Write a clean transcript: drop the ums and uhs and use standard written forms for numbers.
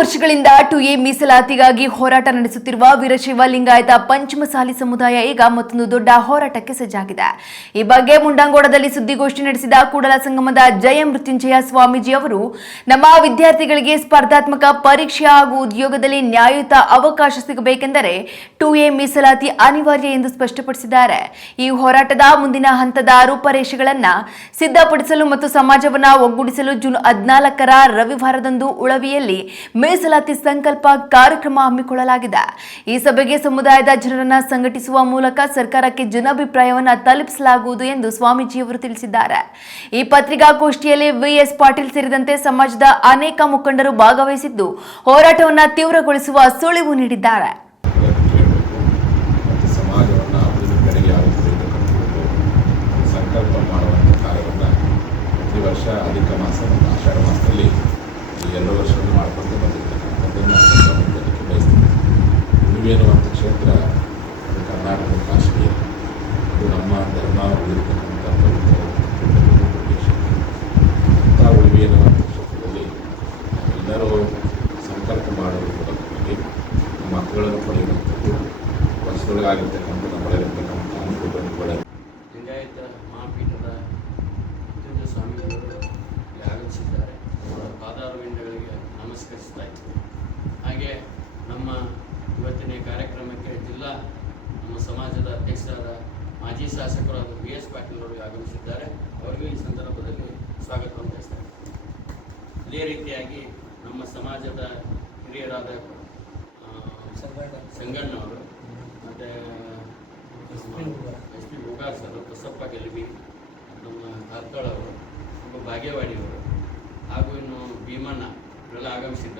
ವರ್ಷಗಳಿಂದ 2A ಮೀಸಲಾತಿಗಾಗಿ ಹೋರಾಟ ನಡೆಸುತ್ತಿರುವ ವೀರಶೈವ ಲಿಂಗಾಯತ ಪಂಚಮಸಾಲಿ ಸಮುದಾಯ ಈಗ ಮತ್ತೊಂದು ದೊಡ್ಡ ಹೋರಾಟಕ್ಕೆ ಸಜ್ಜಾಗಿದೆ. ಈ ಬಗ್ಗೆ ಮುಂಡಂಗೋಡದಲ್ಲಿ ಸುದ್ದಿಗೋಷ್ಠಿ ನಡೆಸಿದ ಕೂಡಲ ಸಂಗಮದ ಜಯ ಮೃತ್ಯುಂಜಯ ಸ್ವಾಮೀಜಿ ಅವರು ನಮ್ಮ ವಿದ್ಯಾರ್ಥಿಗಳಿಗೆ ಸ್ಪರ್ಧಾತ್ಮಕ ಪರೀಕ್ಷೆ ಹಾಗೂ ಉದ್ಯೋಗದಲ್ಲಿ ನ್ಯಾಯಯುತ ಅವಕಾಶ ಸಿಗಬೇಕೆಂದರೆ 2A ಮೀಸಲಾತಿ ಅನಿವಾರ್ಯ ಎಂದು ಸ್ಪಷ್ಟಪಡಿಸಿದ್ದಾರೆ. ಈ ಹೋರಾಟದ ಮುಂದಿನ ಹಂತದ ರೂಪರೇಷೆಗಳನ್ನು ಸಿದ್ಧಪಡಿಸಲು ಮತ್ತು ಸಮಾಜವನ್ನು ಒಗ್ಗೂಡಿಸಲು ಜೂನ್ 14ರ ರವಿವಾರದಂದು ಉಳವಿಯಲ್ಲಿ ಮೀಸಲಾತಿ ಸಂಕಲ್ಪ ಕಾರ್ಯಕ್ರಮ ಹಮ್ಮಿಕೊಳ್ಳಲಾಗಿದೆ. ಈ ಸಭೆಗೆ ಸಮುದಾಯದ ಜನರನ್ನು ಸಂಘಟಿಸುವ ಮೂಲಕ ಸರ್ಕಾರಕ್ಕೆ ಜನಾಭಿಪ್ರಾಯವನ್ನು ತಲುಪಿಸಲಾಗುವುದು ಎಂದು ಸ್ವಾಮೀಜಿಯವರು ತಿಳಿಸಿದ್ದಾರೆ. ಈ ಪತ್ರಿಕಾಗೋಷ್ಠಿಯಲ್ಲಿ VS ಪಾಟೀಲ್ ಸೇರಿದಂತೆ ಸಮಾಜದ ಅನೇಕ ಮುಖಂಡರು ಭಾಗವಹಿಸಿದ್ದು ಹೋರಾಟವನ್ನು ತೀವ್ರಗೊಳಿಸುವ ಸುಳಿವು ನೀಡಿದ್ದಾರೆ. ಪ್ರತಿ ವರ್ಷ ಅಧಿಕ ಮಾಸ ಮತ್ತು ಆಷಾಢ ಮಾಸದಲ್ಲಿ ಈ 2 ವರ್ಷಗಳು ಮಾಡಿಕೊಂಡು ಬಂದಿರ್ತಕ್ಕಂಥದ್ದನ್ನು ಸಂಕ್ರಮಣಕ್ಕೆ ಬಯಸ್ತೀವಿ. ಉಳುವೆ ಅನ್ನುವಂಥ ಕ್ಷೇತ್ರ ಅದು ಕರ್ನಾಟಕದ ಕಾಶ್ಮೀರ, ಅದು ನಮ್ಮ ಧರ್ಮ ಉಳಿದಿರ್ತಕ್ಕಂಥ ಪವಿತ್ರ ಪ್ರದೇಶ. ಅಂಥ ಉಳುವೆ ಅನ್ನುವಂಥ ಕ್ಷೇತ್ರದಲ್ಲಿ ನಾವೆಲ್ಲರೂ ಸಂಕಲ್ಪ ಮಾಡುವ ಮೂಲಕವಾಗಿ ನಮ್ಮ ಹಕ್ಕುಗಳನ್ನು ಪಡೆಯುವಂಥದ್ದು ವರ್ಷದೊಳಗಾಗಿರ್ತಕ್ಕಂಥ ನಮ್ಮಲ್ಲಿರತಕ್ಕಂಥ ಅನುಕೂಲಗಳು ಲಿಂಗಾಯತ ಮಹಾಪೀಠದ ಸ್ವಾಮಿಗಳು ಆಗಮಿಸಿದ್ದಾರೆ. ಅವರ ಪಾದಾರವಿಂದಗಳಿಗೆ ನಮಸ್ಕರಿಸ್ತಾ ಇದ್ದೀವಿ. ಹಾಗೆ ನಮ್ಮ ಇವತ್ತಿನ ಕಾರ್ಯಕ್ರಮಕ್ಕೆ ನಮ್ಮ ಸಮಾಜದ ಅಧ್ಯಕ್ಷರಾದ ಮಾಜಿ ಶಾಸಕರಾದ VS ಪಾಟೀಲ್ ಅವರು ಆಗಮಿಸಿದ್ದಾರೆ. ಅವರಿಗೂ ಈ ಸಂದರ್ಭದಲ್ಲಿ ಸ್ವಾಗತವನ್ನು ಬಯಸ್ತಾರೆ. ಇದೇ ರೀತಿಯಾಗಿ ನಮ್ಮ ಸಮಾಜದ ಹಿರಿಯರಾದ ಸಂಗಣ್ಣವರು ಮತ್ತು SP ಗೋಗಾರ್ ಸರ್, ಬಸಪ್ಪ ಗೆಲುವಿ, ನಮ್ಮ ಕಾರ್ಕಳವರು, ನಮ್ಮ ಬಾಗೇವಾಡಿಯವರು ಹಾಗೂ ಇನ್ನು ಭೀಮಣ್ಣ ಇವರೆಲ್ಲ ಆಗಮಿಸಿದ್ದಾರೆ.